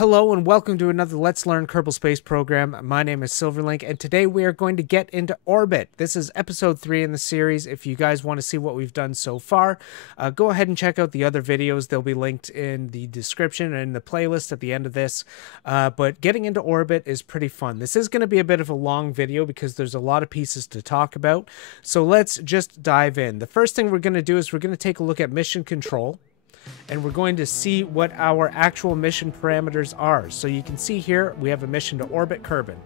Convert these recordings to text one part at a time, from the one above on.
Hello and welcome to another Let's Learn Kerbal Space program. My name is Silverlink and today we are going to get into orbit. This is episode 3 in the series. If you guys want to see what we've done so far, go ahead and check out the other videos. They'll be linked in the description and in the playlist at the end of this. But getting into orbit is pretty fun. This is going to be a bit of a long video because there's a lot of pieces to talk about. So let's just dive in. The first thing we're going to do is we're going to take a look at mission control. And we're going to see what our actual mission parameters are. So you can see here, we have a mission to orbit Kerbin.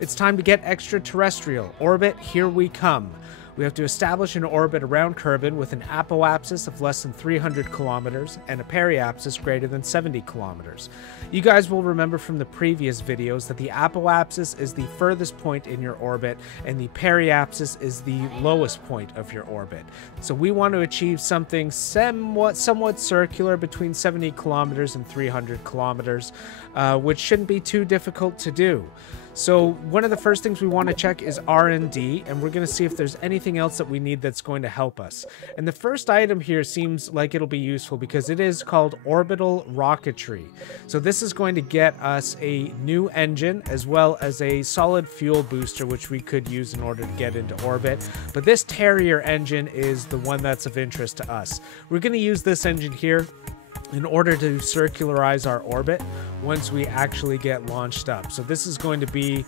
It's time to get extraterrestrial. Orbit, here we come. We have to establish an orbit around Kerbin with an apoapsis of less than 300 kilometers and a periapsis greater than 70 kilometers. You guys will remember from the previous videos that the apoapsis is the furthest point in your orbit and the periapsis is the lowest point of your orbit. So we want to achieve something somewhat circular between 70 kilometers and 300 kilometers, which shouldn't be too difficult to do. So one of the first things we want to check is R&D, and we're going to see if there's anything else that we need that's going to help us. And the first item here seems like it'll be useful because it is called orbital rocketry. So this is going to get us a new engine as well as a solid fuel booster, which we could use in order to get into orbit. But this Terrier engine is the one that's of interest to us. We're going to use this engine here in order to circularize our orbit once we actually get launched up. So this is going to be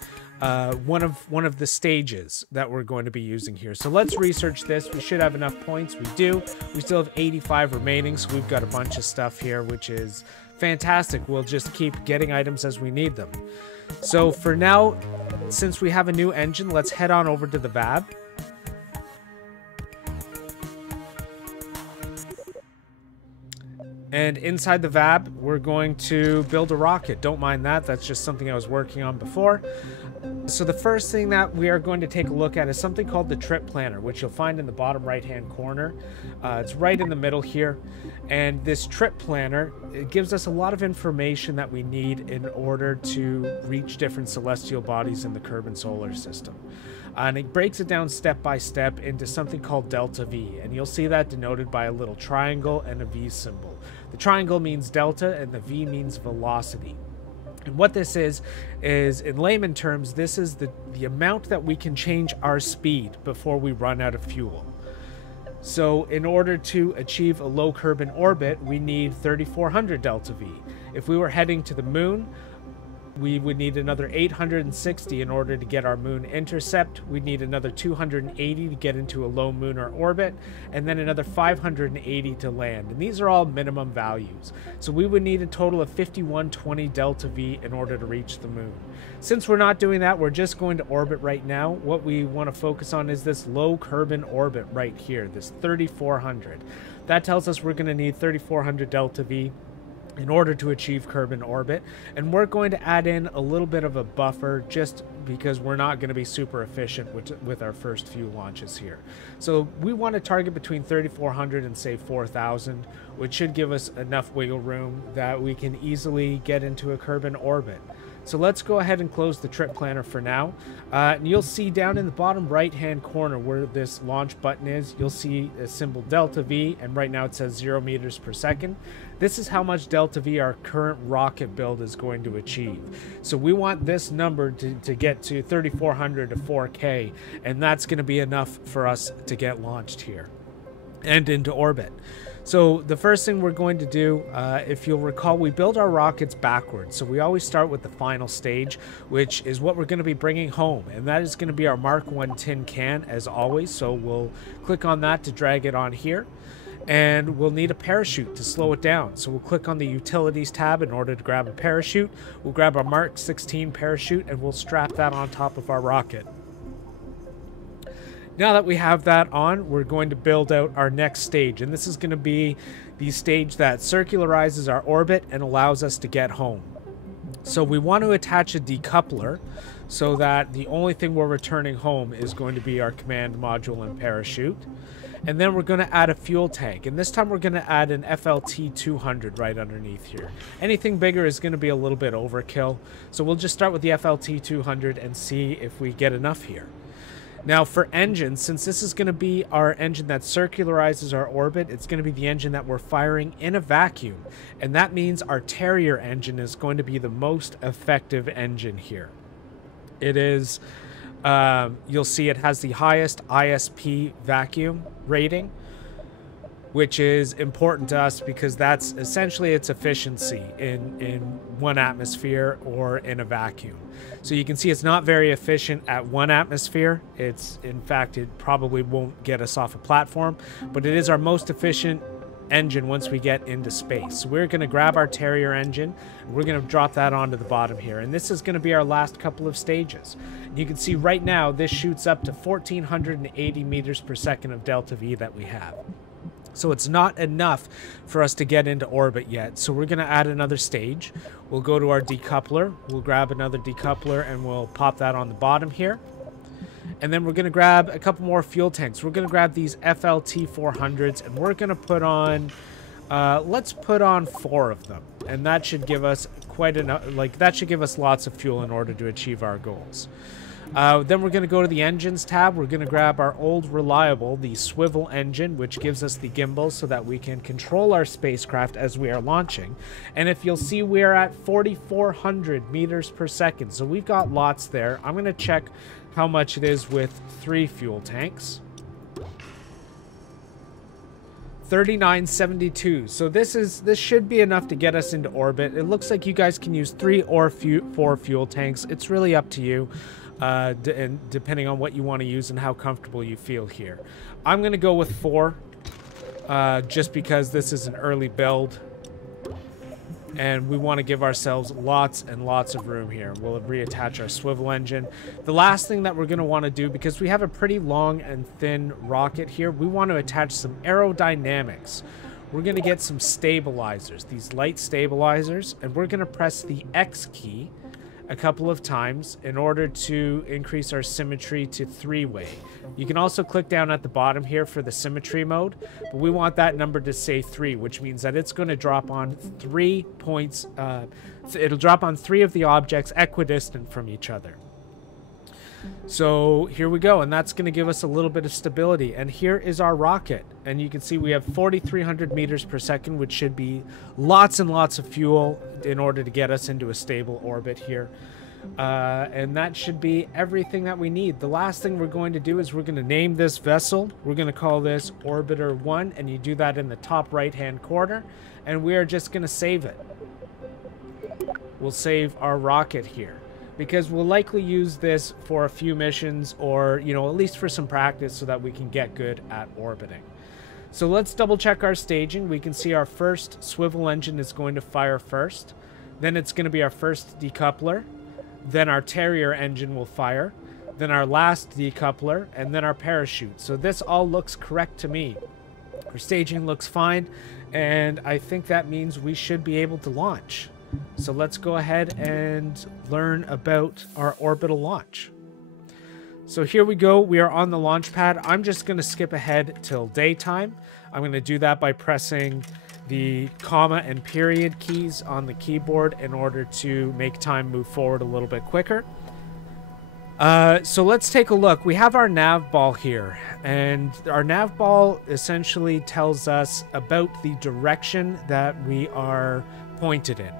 one of the stages that we're going to be using here. So let's research this. We should have enough points. We do. We still have 85 remaining, so we've got a bunch of stuff here, which is fantastic. We'll just keep getting items as we need them. So for now, since we have a new engine, let's head on over to the VAB. And inside the VAB, we're going to build a rocket. Don't mind that. That's just something I was working on before. So the first thing that we are going to take a look at is something called the trip planner, which you'll find in the bottom right-hand corner. It's right in the middle here. And this trip planner, it gives us a lot of information that we need in order to reach different celestial bodies in the Kerbin solar system. And it breaks it down step by step into something called delta V. And you'll see that denoted by a little triangle and a V symbol. The triangle means delta and the V means velocity. And what this is in layman terms, this is the amount that we can change our speed before we run out of fuel. So in order to achieve a low Kerbin orbit, we need 3400 delta V. If we were heading to the moon, we would need another 860 in order to get our moon intercept. We'd need another 280 to get into a low lunar orbit, and then another 580 to land. And these are all minimum values. So we would need a total of 5120 delta V in order to reach the moon. Since we're not doing that, we're just going to orbit right now. What we want to focus on is this low Kerbin orbit right here, this 3400. That tells us we're going to need 3400 delta V in order to achieve Kerbin orbit, and we're going to add in a little bit of a buffer just because we're not going to be super efficient with our first few launches here. So we want to target between 3400 and say 4000, which should give us enough wiggle room that we can easily get into a Kerbin orbit. So let's go ahead and close the trip planner for now. And you'll see down in the bottom right hand corner where this launch button is, you'll see a symbol delta V, and right now it says 0 meters per second. This is how much delta V our current rocket build is going to achieve. So we want this number to get to 3400 to 4K, and that's going to be enough for us to get launched here and into orbit. So the first thing we're going to do, if you'll recall, we build our rockets backwards. So we always start with the final stage, which is what we're going to be bringing home. And that is going to be our Mark 1 tin can, as always. So we'll click on that to drag it on here. And we'll need a parachute to slow it down. So we'll click on the Utilities tab in order to grab a parachute. We'll grab our Mark 16 parachute and we'll strap that on top of our rocket. Now that we have that on, we're going to build out our next stage, and this is going to be the stage that circularizes our orbit and allows us to get home. So we want to attach a decoupler so that the only thing we're returning home is going to be our command module and parachute. And then we're going to add a fuel tank, and this time we're going to add an FLT 200 right underneath here. Anything bigger is going to be a little bit overkill, so we'll just start with the FLT 200 and see if we get enough here. Now for engines, since this is going to be our engine that circularizes our orbit, it's going to be the engine that we're firing in a vacuum. And that means our Terrier engine is going to be the most effective engine here. It is, you'll see it has the highest ISP vacuum rating, which is important to us because that's essentially its efficiency in 1 atmosphere or in a vacuum. So you can see it's not very efficient at 1 atmosphere. It's, in fact, it probably won't get us off a platform, but it is our most efficient engine once we get into space. So we're going to grab our Terrier engine, and we're going to drop that onto the bottom here. And this is going to be our last couple of stages. You can see right now this shoots up to 1,480 meters per second of delta V that we have. So it's not enough for us to get into orbit yet. So we're going to add another stage. We'll go to our decoupler. We'll grab another decoupler and we'll pop that on the bottom here. And then we're going to grab a couple more fuel tanks. We're going to grab these FLT 400s and we're going to put on, let's put on 4 of them. And that should give us quite enough, like that should give us lots of fuel in order to achieve our goals. Then we're going to go to the engines tab. We're going to grab our old reliable, the swivel engine, which gives us the gimbal so that we can control our spacecraft as we are launching. And if you'll see, we are at 4,400 meters per second. So we've got lots there. I'm going to check how much it is with 3 fuel tanks. 3972. So this should be enough to get us into orbit. It looks like you guys can use 3 or 4 fuel tanks. It's really up to you. And depending on what you want to use and how comfortable you feel here. I'm going to go with 4 just because this is an early build and we want to give ourselves lots and lots of room here. We'll reattach our swivel engine. The last thing that we're going to want to do, because we have a pretty long and thin rocket here, we want to attach some aerodynamics. We're going to get some stabilizers, these light stabilizers, and we're going to press the X key a couple of times in order to increase our symmetry to 3-way. You can also click down at the bottom here for the symmetry mode, but we want that number to say 3, which means that it's going to drop on 3 points. It'll drop on 3 of the objects equidistant from each other. So here we go, and that's going to give us a little bit of stability. And here is our rocket, and you can see we have 4,300 meters per second, which should be lots and lots of fuel in order to get us into a stable orbit here. And that should be everything that we need. The last thing we're going to do is we're going to name this vessel. We're going to call this Orbiter 1, and you do that in the top right-hand corner, and we are just going to save it. We'll save our rocket here, because we'll likely use this for a few missions or, you know, at least for some practice so that we can get good at orbiting. So let's double check our staging. We can see our first swivel engine is going to fire first. Then it's going to be our first decoupler. Then our Terrier engine will fire. Then our last decoupler, and then our parachute. So this all looks correct to me. Our staging looks fine, and I think that means we should be able to launch. So let's go ahead and learn about our orbital launch. So here we go. We are on the launch pad. I'm just going to skip ahead till daytime. I'm going to do that by pressing the comma and period keys on the keyboard in order to make time move forward a little bit quicker. So let's take a look. We have our Nav Ball here, and our Nav Ball essentially tells us about the direction that we are pointed in.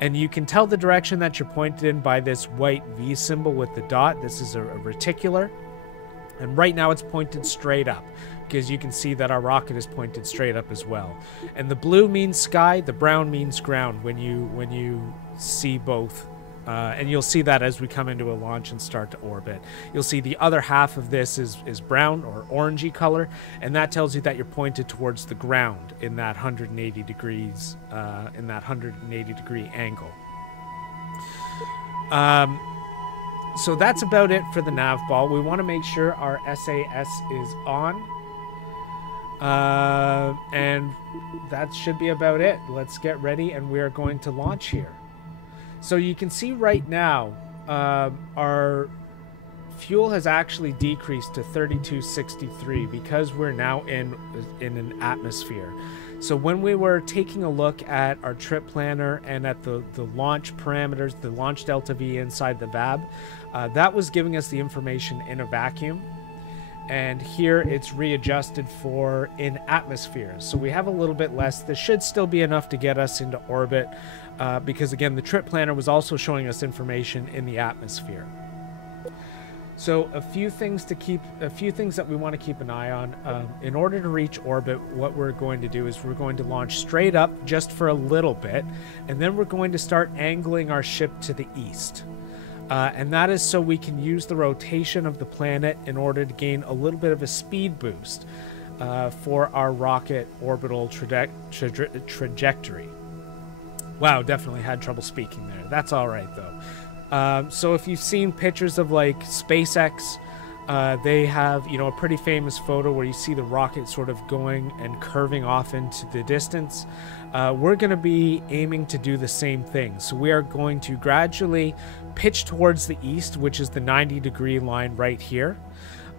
And you can tell the direction that you're pointed in by this white V symbol with the dot. This is a reticular. And right now it's pointed straight up, because you can see that our rocket is pointed straight up as well. And the blue means sky, the brown means ground when you see both. And you'll see that as we come into a launch and start to orbit. You'll see the other half of this is brown or orangey color, and that tells you that you're pointed towards the ground in that 180 degrees, in that 180 degree angle. So that's about it for the Nav Ball. We want to make sure our SAS is on. And that should be about it. Let's get ready, and we are going to launch here. So you can see right now, our fuel has actually decreased to 3263 because we're now in an atmosphere. So when we were taking a look at our trip planner and at the launch parameters, the launch delta V inside the VAB, that was giving us the information in a vacuum. and here it's readjusted for in atmosphere. So we have a little bit less. This should still be enough to get us into orbit, because again, the trip planner was also showing us information in the atmosphere. So a few things that we want to keep an eye on. In order to reach orbit, what we're going to do is we're going to launch straight up just for a little bit, and then we're going to start angling our ship to the east. And that is so we can use the rotation of the planet in order to gain a little bit of a speed boost for our rocket orbital trajectory. Wow, definitely had trouble speaking there. That's all right, though. So if you've seen pictures of like SpaceX, they have, you know, a pretty famous photo where you see the rocket sort of going and curving off into the distance. We're going to be aiming to do the same thing. So we are going to gradually pitch towards the east, which is the 90-degree line right here.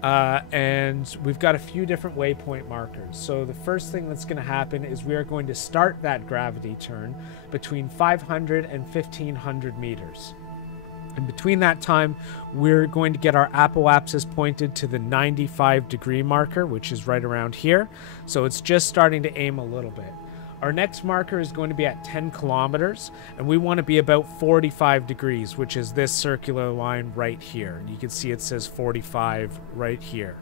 And we've got a few different waypoint markers. So the first thing that's going to happen is we are going to start that gravity turn between 500 and 1500 meters. And between that time, we're going to get our apoapsis pointed to the 95-degree marker, which is right around here. So it's just starting to aim a little bit. Our next marker is going to be at 10 kilometers, and we want to be about 45 degrees, which is this circular line right here. And you can see it says 45 right here.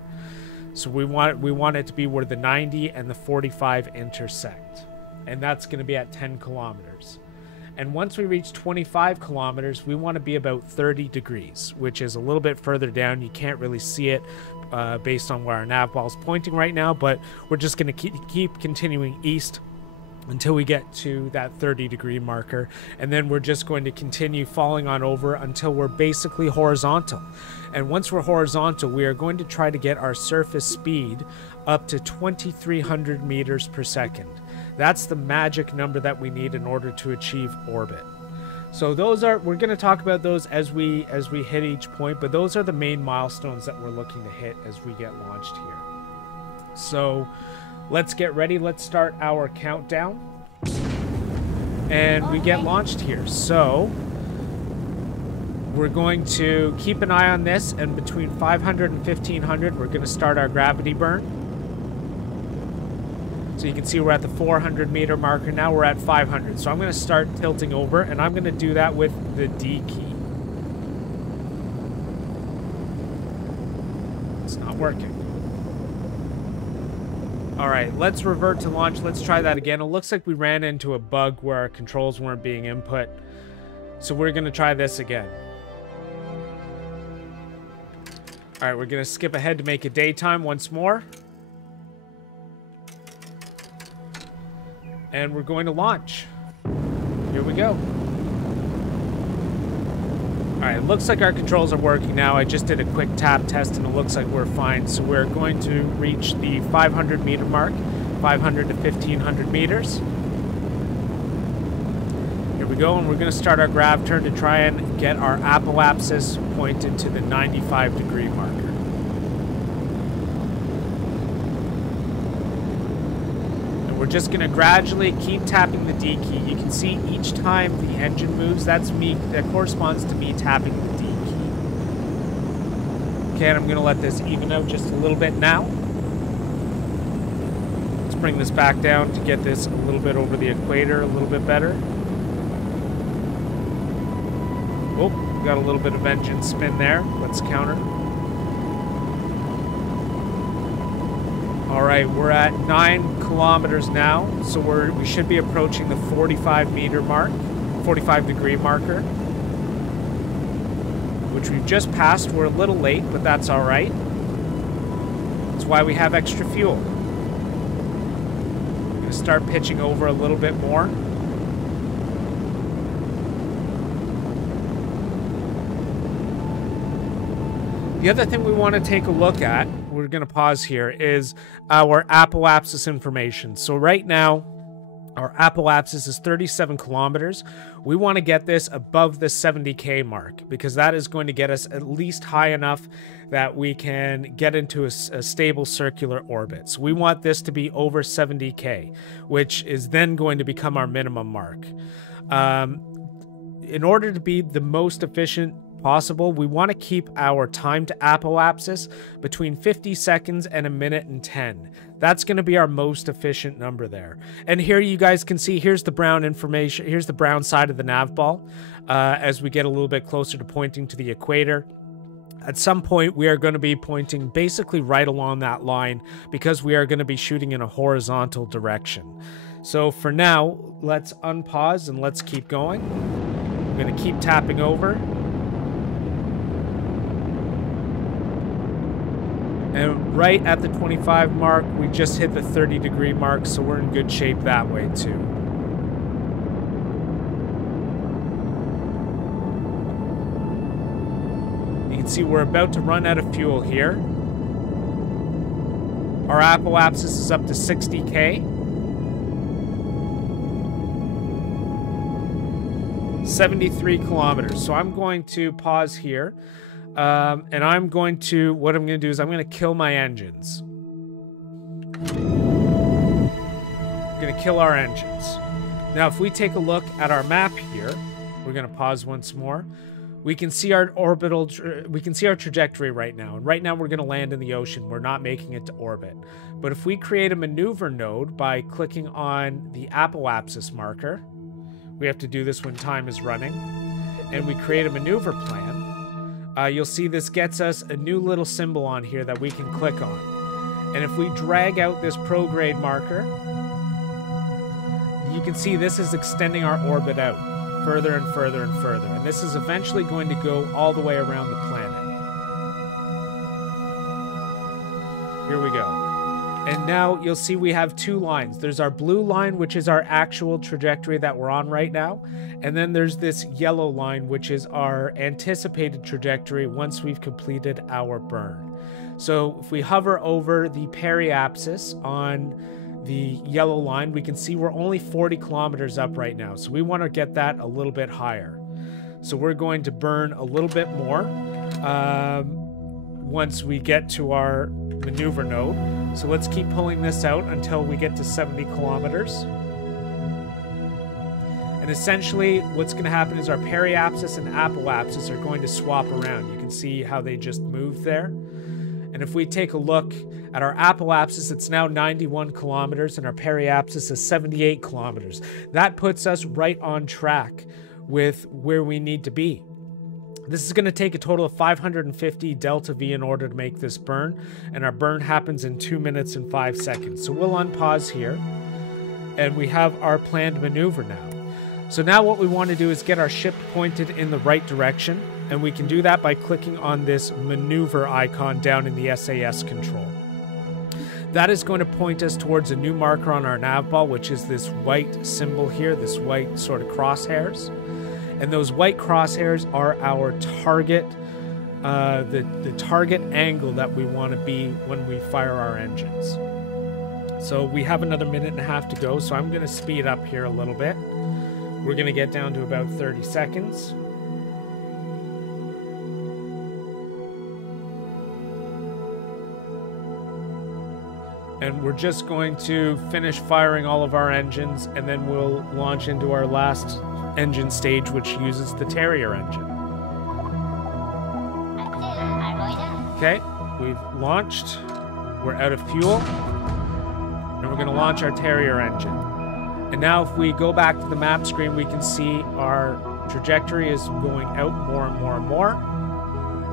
So we want it to be where the 90 and the 45 intersect. And that's going to be at 10 kilometers. And once we reach 25 kilometers, we want to be about 30 degrees, which is a little bit further down. You can't really see it based on where our nav ball is pointing right now, but we're just going to keep continuing east until we get to that 30-degree marker. And then we're just going to continue falling on over until we're basically horizontal. And once we're horizontal, we are going to try to get our surface speed up to 2,300 meters per second. That's the magic number that we need in order to achieve orbit. So we're going to talk about those as we hit each point, but those are the main milestones that we're looking to hit as we get launched here. So let's get ready. Let's start our countdown. And we get launched here. So we're going to keep an eye on this, and between 500 and 1500, we're going to start our gravity burn. So you can see we're at the 400 meter marker. Now we're at 500. So I'm going to start tilting over, and I'm going to do that with the D key. It's not working. All right, let's revert to launch. Let's try that again. It looks like we ran into a bug where our controls weren't being input. So we're going to try this again. All right, we're going to skip ahead to make it daytime once more. And we're going to launch. Here we go. All right, it looks like our controls are working now. I just did a quick tap test and it looks like we're fine. So we're going to reach the 500 meter mark, 500 to 1500 meters. Here we go, and we're going to start our grav turn to try and get our apoapsis pointed to the 95-degree marker. We're just going to gradually keep tapping the D key. You can see each time the engine moves, that corresponds to me tapping the D key. Okay, and I'm going to let this even out just a little bit now. Let's bring this back down to get this a little bit over the equator, a little bit better. Oh, got a little bit of engine spin there. Let's counter. All right, we're at 9 kilometers now, so we should be approaching the 45 meter mark, 45 degree marker, which we've just passed. We're a little late, but that's all right. That's why we have extra fuel. I'm going to start pitching over a little bit more. The other thing we want to take a look at, we're going to pause here, is our apoapsis information. So right now, our apoapsis is 37 kilometers. We want to get this above the 70K mark, because that is going to get us at least high enough that we can get into a stable circular orbit. So we want this to be over 70K, which is then going to become our minimum mark. In order to be the most efficient possible. We want to keep our time to apoapsis between 50 seconds and 1 minute and 10. That's going to be our most efficient number there. And here you guys can see, here's the brown information. Here's the brown side of the nav ball as we get a little bit closer to pointing to the equator. At some point, we are going to be pointing basically right along that line because we are going to be shooting in a horizontal direction. So for now, let's unpause and let's keep going. I'm going to keep tapping over. And right at the 25 mark, we just hit the 30-degree mark, so we're in good shape that way too. You can see we're about to run out of fuel here. Our apoapsis is up to 60K. 73 kilometers. So I'm going to pause here. And I'm going to, what I'm going to do is I'm going to kill my engines. I'm going to kill our engines. Now, if we take a look at our map here, we're going to pause once more. We can see our orbital, we can see our trajectory right now. And right now we're going to land in the ocean. We're not making it to orbit. But if we create a maneuver node by clicking on the apoapsis marker, we have to do this when time is running, and we create a maneuver plan, you'll see this gets us a new little symbol on here that we can click on. And if we drag out this prograde marker, you can see this is extending our orbit out further and further and further. And this is eventually going to go all the way around the planet. Here we go. And now you'll see we have two lines. There's our blue line, which is our actual trajectory that we're on right now. And then there's this yellow line, which is our anticipated trajectory once we've completed our burn. So if we hover over the periapsis on the yellow line, we can see we're only 40 kilometers up right now. So we want to get that a little bit higher. So we're going to burn a little bit more once we get to our maneuver node. So let's keep pulling this out until we get to 70 kilometers. And essentially what's going to happen is our periapsis and apoapsis are going to swap around. You can see how they just moved there. And if we take a look at our apoapsis, it's now 91 kilometers and our periapsis is 78 kilometers. That puts us right on track with where we need to be. This is going to take a total of 550 delta V in order to make this burn, and our burn happens in 2 minutes and 5 seconds. So we'll unpause here, and we have our planned maneuver now. So now what we want to do is get our ship pointed in the right direction, and we can do that by clicking on this maneuver icon down in the SAS control. That is going to point us towards a new marker on our nav ball, which is this white symbol here, this white sort of crosshairs. And those white crosshairs are our target, the target angle that we want to be when we fire our engines. So we have another minute and a half to go, so I'm going to speed up here a little bit. We're going to get down to about 30 seconds. And we're just going to finish firing all of our engines, and then we'll launch into our last engine stage, which uses the Terrier engine. Okay, we've launched. We're out of fuel. And we're going to launch our Terrier engine. And now if we go back to the map screen, we can see our trajectory is going out more and more and more.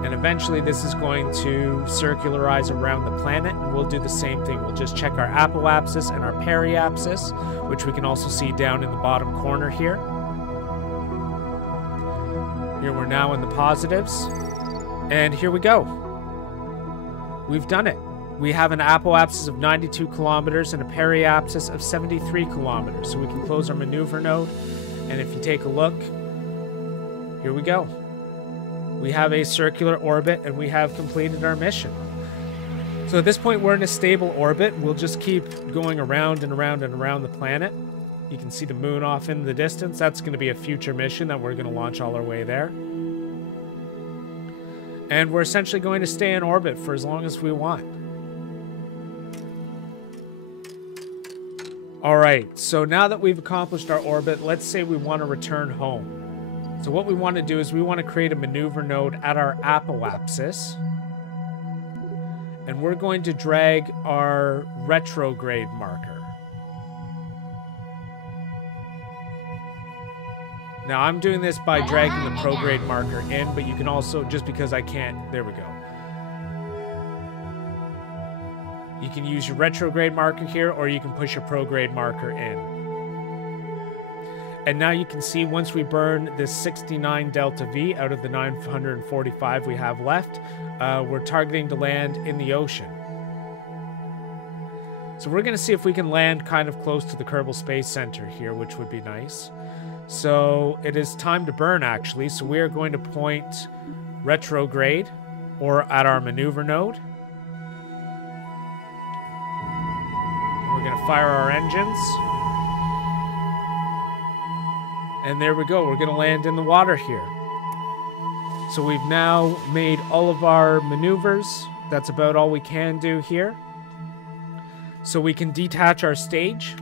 And eventually this is going to circularize around the planet, and we'll do the same thing. We'll just check our apoapsis and our periapsis, which we can also see down in the bottom corner here. Here we're now in the positives. And here we go. We've done it. We have an apoapsis of 92 kilometers and a periapsis of 73 kilometers. So we can close our maneuver node. And if you take a look, here we go. We have a circular orbit, and we have completed our mission. So at this point, we're in a stable orbit. We'll just keep going around and around and around the planet. You can see the moon off in the distance. That's going to be a future mission that we're going to launch all our way there. And we're essentially going to stay in orbit for as long as we want. All right, so now that we've accomplished our orbit, let's say we want to return home. So what we want to do is we want to create a maneuver node at our Apoapsis. And we're going to drag our retrograde marker. Now, I'm doing this by dragging the prograde marker in, but you can also, just because I can't, there we go. You can use your retrograde marker here, or you can push your prograde marker in. And now you can see once we burn this 69 delta V out of the 945 we have left, we're targeting to land in the ocean. So we're going to see if we can land kind of close to the Kerbal Space Center here, which would be nice. So it is time to burn, actually. So we are going to point retrograde, or at our maneuver node. We're going to fire our engines. And there we go. We're going to land in the water here. So we've now made all of our maneuvers. That's about all we can do here. So we can detach our stage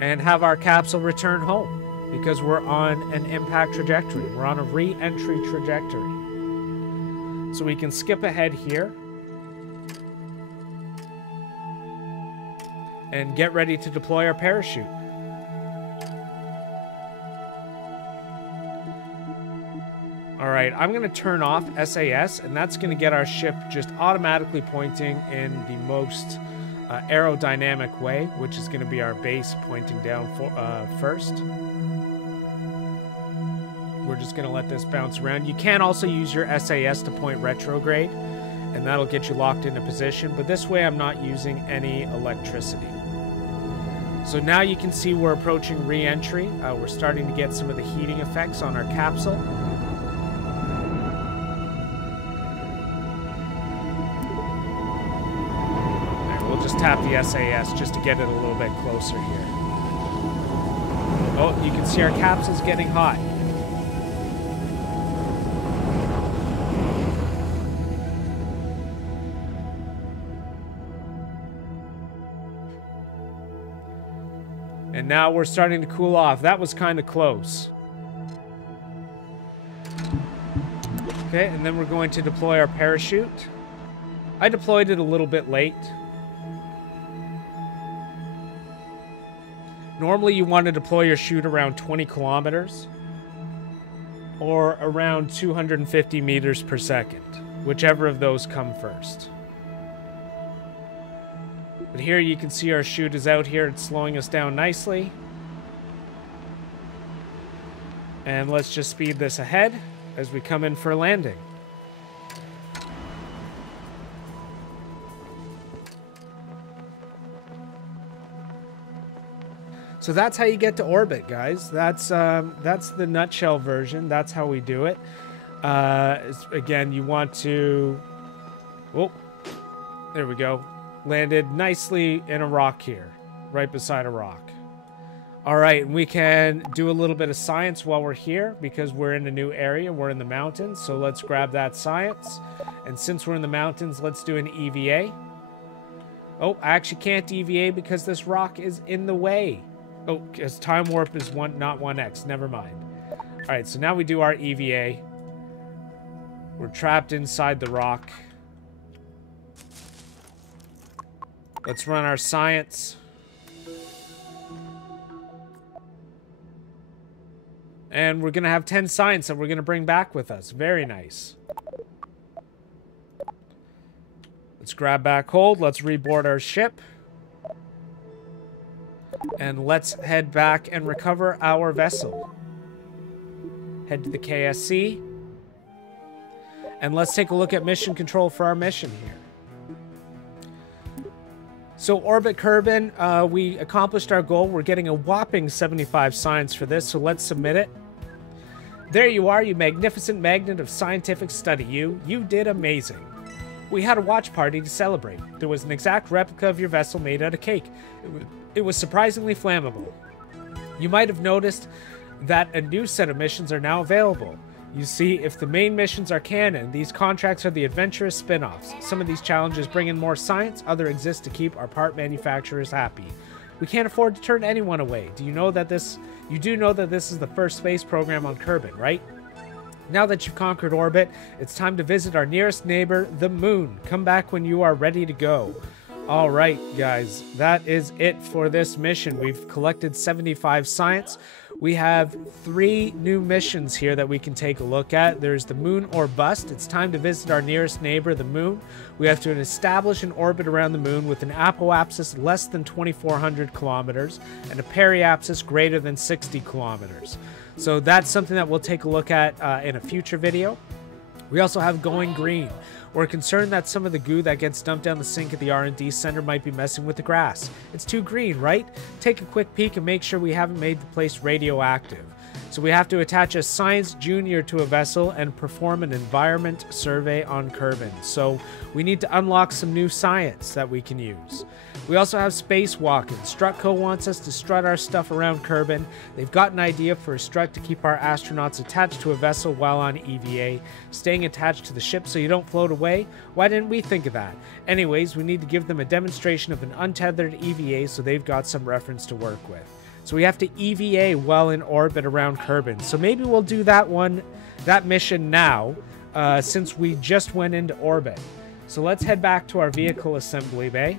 and have our capsule return home, because we're on an impact trajectory. We're on a re-entry trajectory. So we can skip ahead here and get ready to deploy our parachute. All right, I'm going to turn off SAS, and that's going to get our ship just automatically pointing in the most aerodynamic way, which is going to be our base pointing down first. We're just going to let this bounce around. You can also use your SAS to point retrograde, and that'll get you locked into position, but this way I'm not using any electricity. So now you can see we're approaching re-entry. We're starting to get some of the heating effects on our capsule. Just tap the SAS just to get it a little bit closer here. Oh, you can see our capsule's getting hot. And now we're starting to cool off. That was kind of close. Okay, and then we're going to deploy our parachute. I deployed it a little bit late. Normally you want to deploy your chute around 20 kilometers or around 250 meters per second, whichever of those come first. But here you can see our chute is out here. It's slowing us down nicely. And let's just speed this ahead as we come in for landing. So that's how you get to orbit, guys. That's the nutshell version. That's how we do it. Again, you want to... Oh, there we go. Landed nicely in a rock here, right beside a rock. All right, and we can do a little bit of science while we're here because we're in a new area. We're in the mountains, so let's grab that science. And since we're in the mountains, let's do an EVA. Oh, I actually can't EVA because this rock is in the way. Oh, because time warp is not 1x. Never mind. All right, so now we do our EVA. We're trapped inside the rock. Let's run our science. And we're going to have 10 science that we're going to bring back with us. Very nice. Let's grab back hold. Let's reboard our ship. And let's head back and recover our vessel. Head to the KSC. And let's take a look at mission control for our mission here. So Orbit Kerbin, we accomplished our goal. We're getting a whopping 75 science for this, so let's submit it. There you are, you magnificent magnet of scientific study. You did amazing. We had a watch party to celebrate. There was an exact replica of your vessel made out of cake. It was surprisingly flammable. You might have noticed that a new set of missions are now available. You see, if the main missions are canon, these contracts are the adventurous spin-offs. Some of these challenges bring in more science, others exist to keep our part manufacturers happy. We can't afford to turn anyone away. You do know that this is the first space program on Kerbin, right? Now that you've conquered orbit, it's time to visit our nearest neighbor, the moon. Come back when you are ready to go. All right, guys, that is it for this mission. We've collected 75 science. We have 3 new missions here that we can take a look at. There's the moon or bust. It's time to visit our nearest neighbor, the moon. We have to establish an orbit around the moon with an apoapsis less than 2,400 kilometers and a periapsis greater than 60 kilometers. So that's something that we'll take a look at in a future video. We also have going green. We're concerned that some of the goo that gets dumped down the sink at the R&D center might be messing with the grass. It's too green, right? Take a quick peek and make sure we haven't made the place radioactive. So we have to attach a science junior to a vessel and perform an environment survey on Kerbin. So we need to unlock some new science that we can use. We also have Spacewalkin. Strutco wants us to strut our stuff around Kerbin. They've got an idea for a strut to keep our astronauts attached to a vessel while on EVA, staying attached to the ship so you don't float away. Why didn't we think of that? Anyways, we need to give them a demonstration of an untethered EVA so they've got some reference to work with. So we have to EVA while in orbit around Kerbin. So maybe we'll do that mission now, since we just went into orbit. So let's head back to our vehicle assembly bay.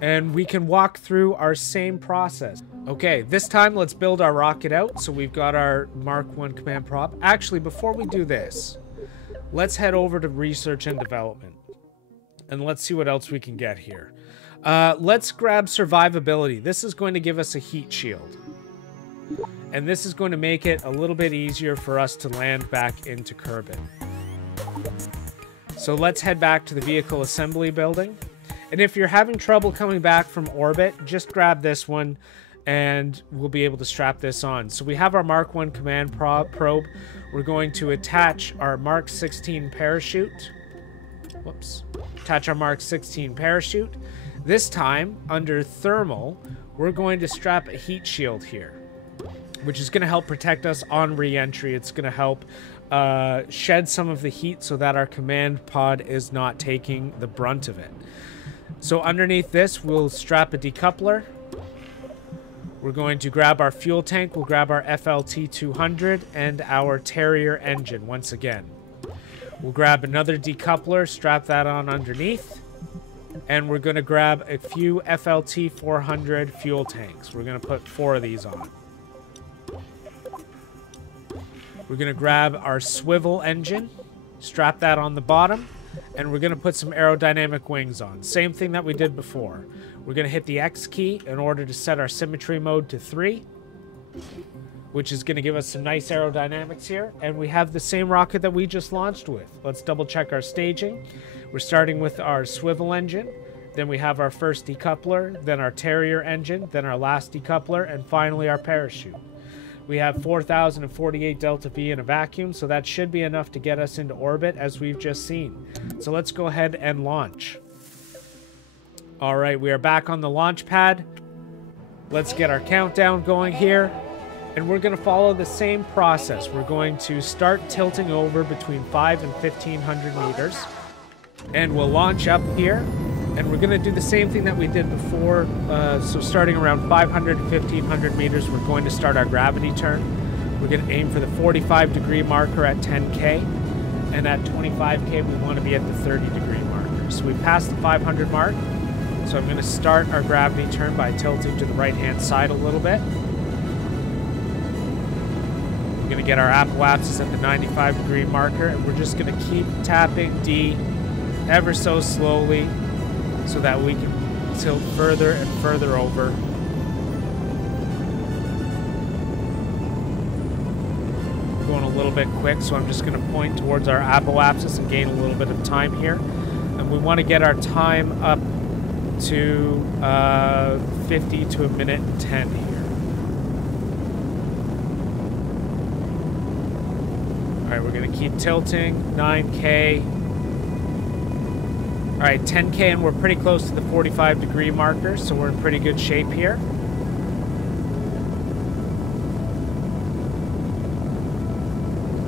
And we can walk through our same process. Okay, this time let's build our rocket out. So we've got our Mark 1 command prop. Actually, before we do this, let's head over to research and development. And let's see what else we can get here. Let's grab survivability. This is going to give us a heat shield. And this is going to make it a little bit easier for us to land back into Kerbin. So let's head back to the vehicle assembly building. And if you're having trouble coming back from orbit, just grab this one and we'll be able to strap this on. So we have our Mark 1 command probe. We're going to attach our Mark 16 parachute. Whoops. Attach our Mark 16 parachute. This time, under thermal, we're going to strap a heat shield here, which is going to help protect us on re-entry. It's going to help shed some of the heat so that our command pod is not taking the brunt of it. So underneath this, we'll strap a decoupler. We're going to grab our fuel tank. We'll grab our FLT200 and our Terrier engine once again. We'll grab another decoupler, strap that on underneath. And we're going to grab a few FLT400 fuel tanks. We're going to put 4 of these on. We're going to grab our swivel engine, strap that on the bottom. And we're going to put some aerodynamic wings on. Same thing that we did before. We're going to hit the X key in order to set our symmetry mode to 3, which is going to give us some nice aerodynamics here. And we have the same rocket that we just launched with. Let's double check our staging. We're starting with our swivel engine. Then we have our first decoupler, then our Terrier engine, then our last decoupler, and finally our parachute. We have 4,048 delta V in a vacuum, so that should be enough to get us into orbit, as we've just seen. So let's go ahead and launch. All right, we are back on the launch pad. Let's get our countdown going here. And we're going to follow the same process. We're going to start tilting over between 5 and 1,500 meters. And we'll launch up here. And we're going to do the same thing that we did before. So starting around 500 to 1,500 meters, we're going to start our gravity turn. We're going to aim for the 45-degree marker at 10K. And at 25K, we want to be at the 30-degree marker. So we passed the 500 mark. So I'm going to start our gravity turn by tilting to the right-hand side a little bit. We're going to get our apoapsis at the 95-degree marker. And we're just going to keep tapping D ever so slowly, so that we can tilt further and further over. Going a little bit quick, so I'm just going to point towards our apoapsis and gain a little bit of time here. And we want to get our time up to 50 to a minute and 10 here. All right, we're going to keep tilting. 9K. All right, 10K, and we're pretty close to the 45-degree marker, so we're in pretty good shape here.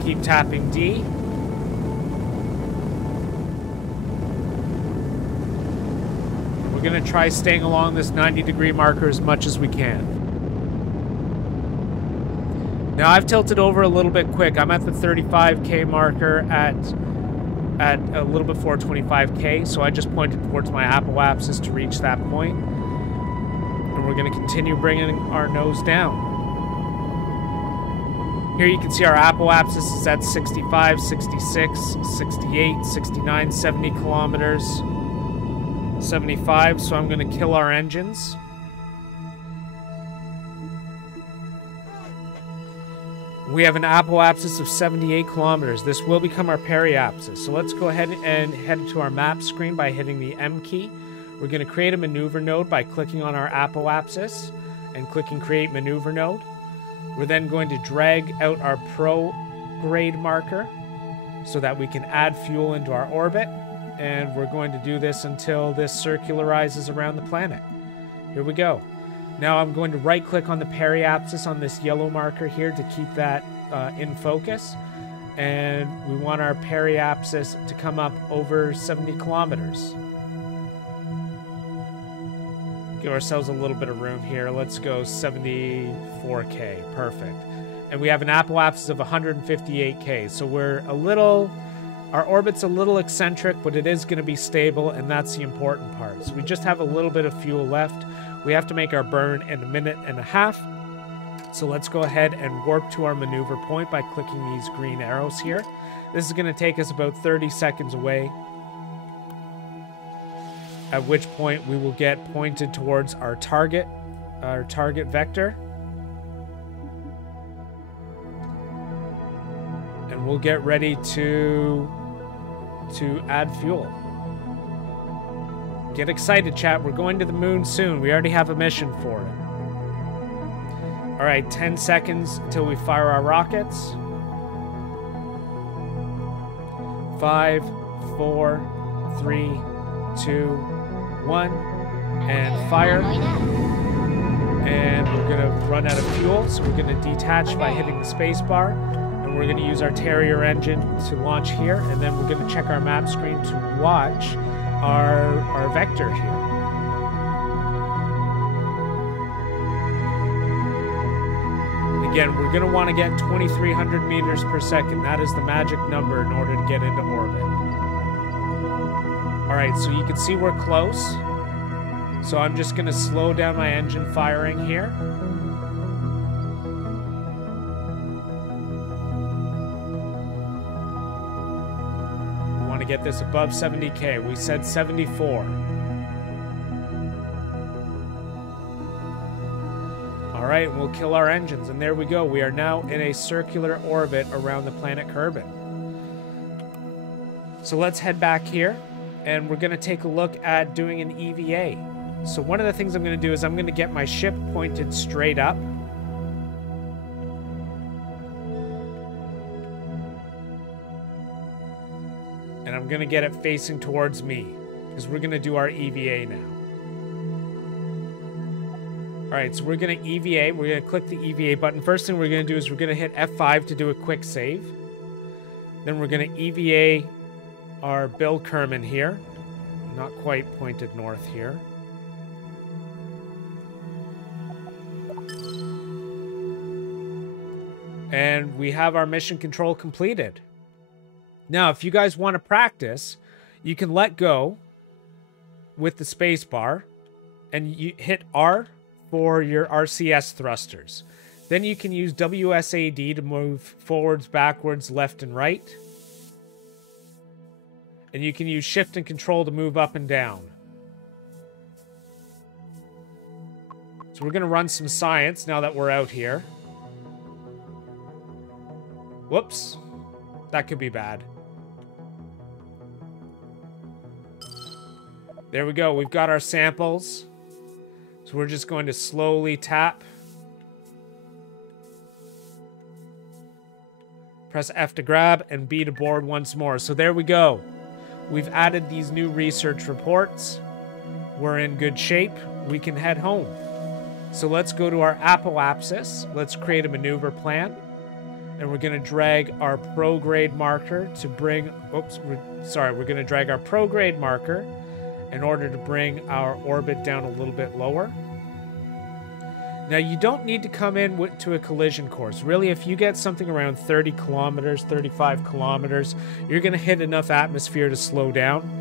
Keep tapping D. We're going to try staying along this 90-degree marker as much as we can. Now, I've tilted over a little bit quick. I'm at the 35K marker at a little before 25K, so I just pointed towards my apoapsis to reach that point. And we're going to continue bringing our nose down. Here you can see our apoapsis is at 65, 66, 68, 69, 70 kilometers, 75, so I'm going to kill our engines. We have an apoapsis of 78 kilometers. This will become our periapsis. So let's go ahead and head to our map screen by hitting the M key. We're going to create a maneuver node by clicking on our apoapsis and clicking Create Maneuver Node. We're then going to drag out our prograde marker so that we can add fuel into our orbit. And we're going to do this until this circularizes around the planet. Here we go. Now I'm going to right-click on the periapsis on this yellow marker here to keep that in focus. And we want our periapsis to come up over 70 kilometers. Give ourselves a little bit of room here. Let's go 74K. Perfect. And we have an apoapsis of 158K. So we're a little... Our orbit's a little eccentric, but it is going to be stable, and that's the important part. So we just have a little bit of fuel left. We have to make our burn in 1.5 minutes. So let's go ahead and warp to our maneuver point by clicking these green arrows here. This is going to take us about 30 seconds away, at which point we will get pointed towards our target vector. And we'll get ready to add fuel. Get excited, chat. We're going to the moon soon. We already have a mission for it. All right, 10 seconds until we fire our rockets. 5, 4, 3, 2, 1, and fire. And we're gonna run out of fuel, so we're gonna detach by hitting the space bar. And we're gonna use our Terrier engine to launch here, and then we're gonna check our map screen to watch our vector here. And again, we're going to want to get 2,300 meters per second. That is the magic number in order to get into orbit. All right, so you can see we're close. So I'm just going to slow down my engine firing here. Get this above 70K. We said 74. All right, we'll kill our engines, and there we go. We are now in a circular orbit around the planet Kerbin. So let's head back here, and we're going to take a look at doing an EVA. So one of the things I'm going to do is I'm going to get my ship pointed straight up. And I'm going to get it facing towards me, because we're going to do our EVA now. All right, so we're going to EVA. We're going to click the EVA button. First thing we're going to do is we're going to hit F5 to do a quick save. Then we're going to EVA our Bill Kerman here. Not quite pointed north here. And we have our mission control completed. Now, if you guys want to practice, you can let go with the space bar and you hit R for your RCS thrusters. Then you can use WSAD to move forwards, backwards, left, and right. And you can use Shift and Control to move up and down. So we're going to run some science now that we're out here. Whoops. That could be bad. There we go. We've got our samples. So we're just going to slowly tap. Press F to grab and B to board once more. So there we go. We've added these new research reports. We're in good shape. We can head home. So let's go to our apoapsis. Let's create a maneuver plan. And we're going to drag our prograde marker to bring... Oops, we're going to drag our prograde marker in order to bring our orbit down a little bit lower. Now, you don't need to come in to a collision course. Really, if you get something around 30 kilometers, 35 kilometers, you're going to hit enough atmosphere to slow down.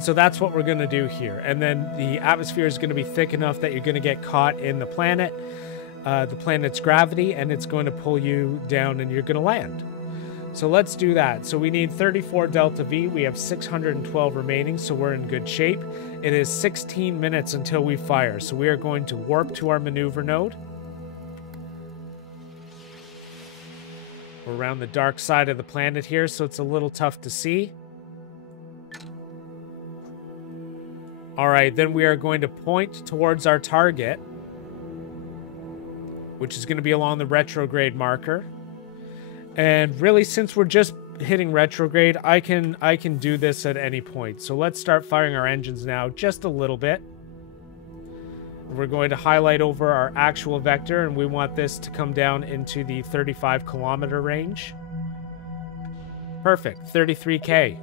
So that's what we're going to do here. And then the atmosphere is going to be thick enough that you're going to get caught in the planet's gravity, and it's going to pull you down and you're going to land. So let's do that. So we need 34 delta V. We have 612 remaining, so we're in good shape. It is 16 minutes until we fire. So we are going to warp to our maneuver node. We're around the dark side of the planet here, so it's a little tough to see. All right, then we are going to point towards our target, which is going to be along the retrograde marker. And really, since we're just hitting retrograde, I can do this at any point. So let's start firing our engines now, just a little bit. We're going to highlight over our actual vector, and we want this to come down into the 35 kilometer range. Perfect, 33K.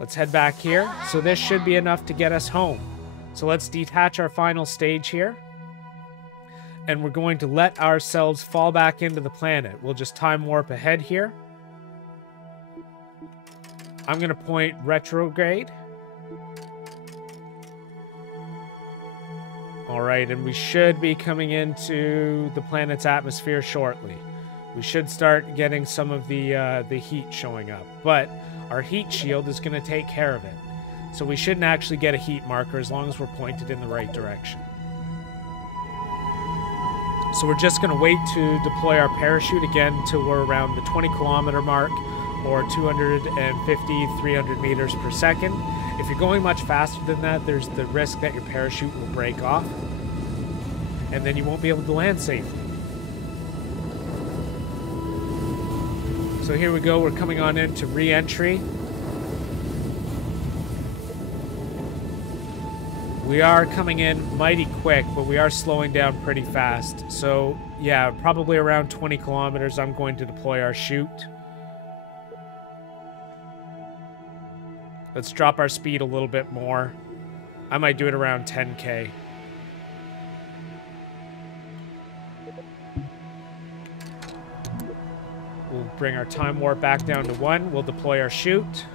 Let's head back here. So this should be enough to get us home. So let's detach our final stage here. And we're going to let ourselves fall back into the planet. We'll just time warp ahead here. I'm going to point retrograde. All right, and we should be coming into the planet's atmosphere shortly. We should start getting some of the heat showing up. But our heat shield is going to take care of it. So we shouldn't actually get a heat marker as long as we're pointed in the right direction. So we're just going to wait to deploy our parachute again until we're around the 20 kilometer mark, or 250, 300 meters per second. If you're going much faster than that, there's the risk that your parachute will break off, and then you won't be able to land safely. So here we go, we're coming on into re-entry. We are coming in mighty quick, but we are slowing down pretty fast. So, yeah, probably around 20 kilometers, I'm going to deploy our chute. Let's drop our speed a little bit more. I might do it around 10K. We'll bring our time warp back down to 1. We'll deploy our chute.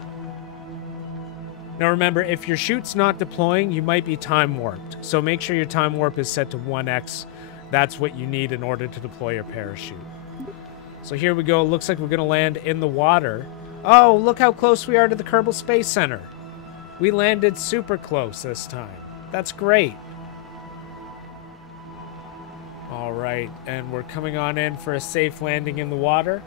Now remember, if your chute's not deploying, you might be time warped. So make sure your time warp is set to 1x. That's what you need in order to deploy your parachute. So here we go. Looks like we're going to land in the water. Oh, look how close we are to the Kerbal Space Center. We landed super close this time. That's great. All right, and we're coming on in for a safe landing in the water.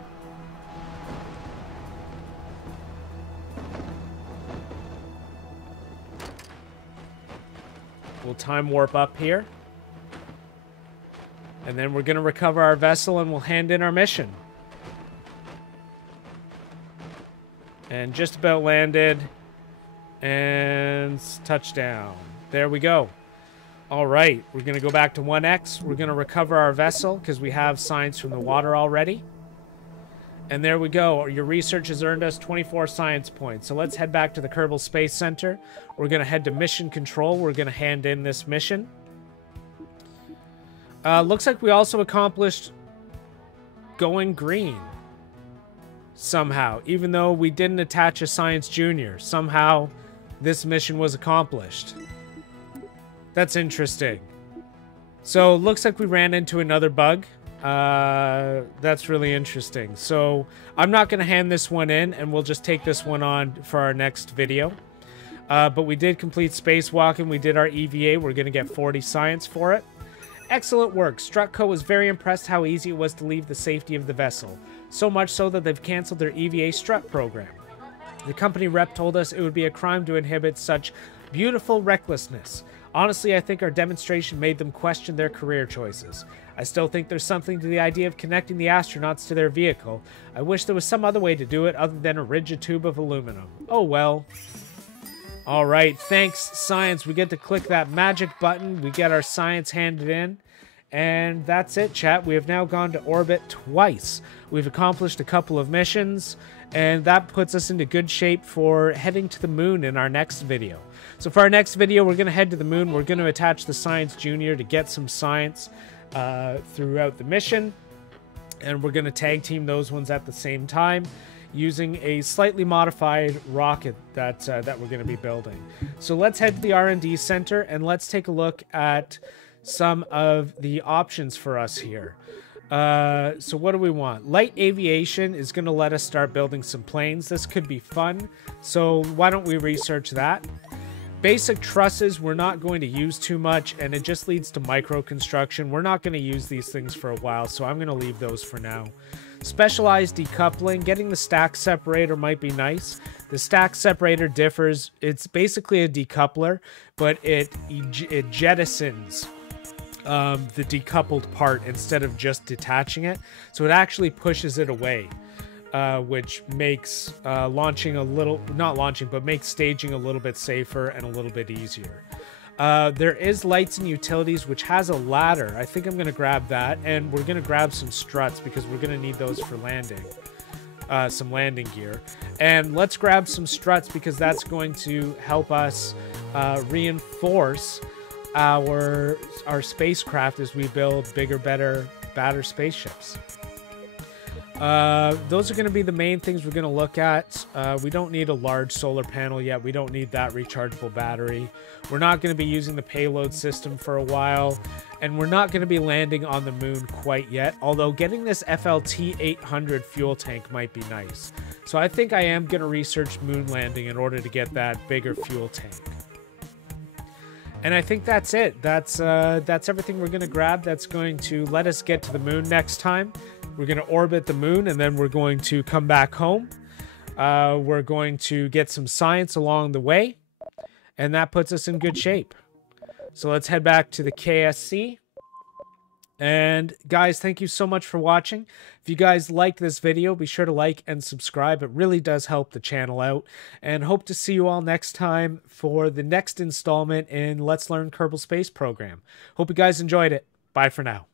We'll time warp up here. And then we're going to recover our vessel and we'll hand in our mission. And just about landed. And touchdown. There we go. All right, we're going to go back to 1x. We're going to recover our vessel because we have science from the water already. And there we go. Your research has earned us 24 science points. So let's head back to the Kerbal Space Center. We're going to head to mission control. We're going to hand in this mission. Looks like we also accomplished going green somehow. Even though we didn't attach a science junior, somehow this mission was accomplished. That's interesting. So looks like we ran into another bug. That's really interesting. So I'm not going to hand this one in, and we'll just take this one on for our next video. But we did complete Spacewalkin. We did our EVA. We're going to get 40 science for it. Excellent work. Strutco was very impressed how easy it was to leave the safety of the vessel. So much so that they've canceled their EVA strut program. The company rep told us it would be a crime to inhibit such beautiful recklessness. Honestly, I think our demonstration made them question their career choices. I still think there's something to the idea of connecting the astronauts to their vehicle. I wish there was some other way to do it other than a rigid tube of aluminum. Oh well. Alright, thanks science. We get to click that magic button. We get our science handed in. And that's it, chat. We have now gone to orbit twice. We've accomplished a couple of missions, and that puts us into good shape for heading to the moon in our next video. So for our next video, we're going to head to the moon. We're going to attach the Science Junior to get some science throughout the mission. And we're going to tag team those ones at the same time using a slightly modified rocket that we're going to be building. So let's head to the R&D center and let's take a look at some of the options for us here. So what do we want? Light aviation is going to let us start building some planes. This could be fun. So why don't we research that? Basic trusses we're not going to use too much, and it just leads to micro construction. We're not going to use these things for a while, so I'm going to leave those for now. Specialized decoupling, getting the stack separator might be nice. The stack separator differs. It's basically a decoupler, but it jettisons the decoupled part instead of just detaching it. So it actually pushes it away, which makes makes staging a little bit safer and a little bit easier. There is lights and utilities, which has a ladder. I think I'm going to grab that, and we're going to grab some struts because we're going to need those for landing. Some landing gear. And let's grab some struts because that's going to help us reinforce our spacecraft as we build bigger, better spaceships. Those are going to be the main things we're going to look at. We don't need a large solar panel yet. We don't need that rechargeable battery. We're not going to be using the payload system for a while, and we're not going to be landing on the moon quite yet, although getting this FLT 800 fuel tank might be nice. So I think I am going to research moon landing in order to get that bigger fuel tank. And I think that's it. That's everything we're going to grab that's going to let us get to the moon next time. We're going to orbit the moon, and then we're going to come back home. We're going to get some science along the way, and that puts us in good shape. So let's head back to the KSC. And guys, thank you so much for watching. If you guys liked this video, be sure to like and subscribe. It really does help the channel out. And hope to see you all next time for the next installment in Let's Learn Kerbal Space Program. Hope you guys enjoyed it. Bye for now.